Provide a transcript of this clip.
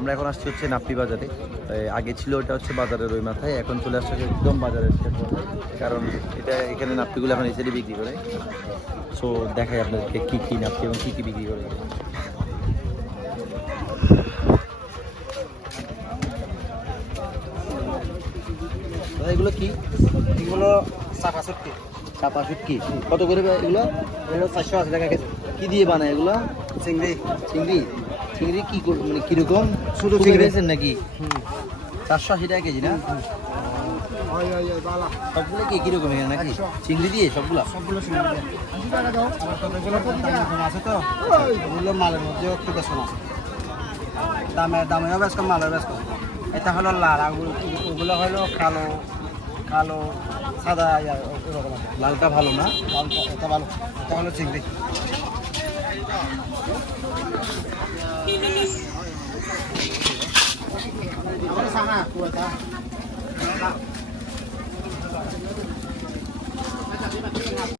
আমরা এখন আসছি হচ্ছে নাপ্পি বাজারে। আগে ছিল ওটা হচ্ছে বাজারের ওই মাথায় এখন চলে আসছে একদম বাজারের কারণ এটা এখানে নাপ্পিগুলো এখন এসে বিক্রি করে। সো দেখাই আপনাদেরকে কী কী নাপ্পি এবং কী কী বিক্রি করে। এগুলো কি? এগুলো চাপা সত্যি চাপা শুটকি কত করে এগুলো? এগুলো চারশো আশি টাকা কেজি। কি দিয়ে বানায় এগুলো? চিংড়ি চিংড়ি চিংড়ি কি মানে কীরকম? শুধু চিংড়ি। বেছেন নাকি? চারশো আশি টাকা কেজি না? সবগুলো কি কীরকম এখানে নাকি? চিংড়ি দিয়ে সবগুলা? আছে তো। এগুলো মালের মধ্যে একটু আছে। দামে দামেও কম মালের বেশ এটা হলো লাল ওগুলো- ওগুলো হলো কালো কালো সাদা লালটা ভালো না? লালটা এটা ভালো। এটা হলো চিংড়ি। ข้งห้าตัวตา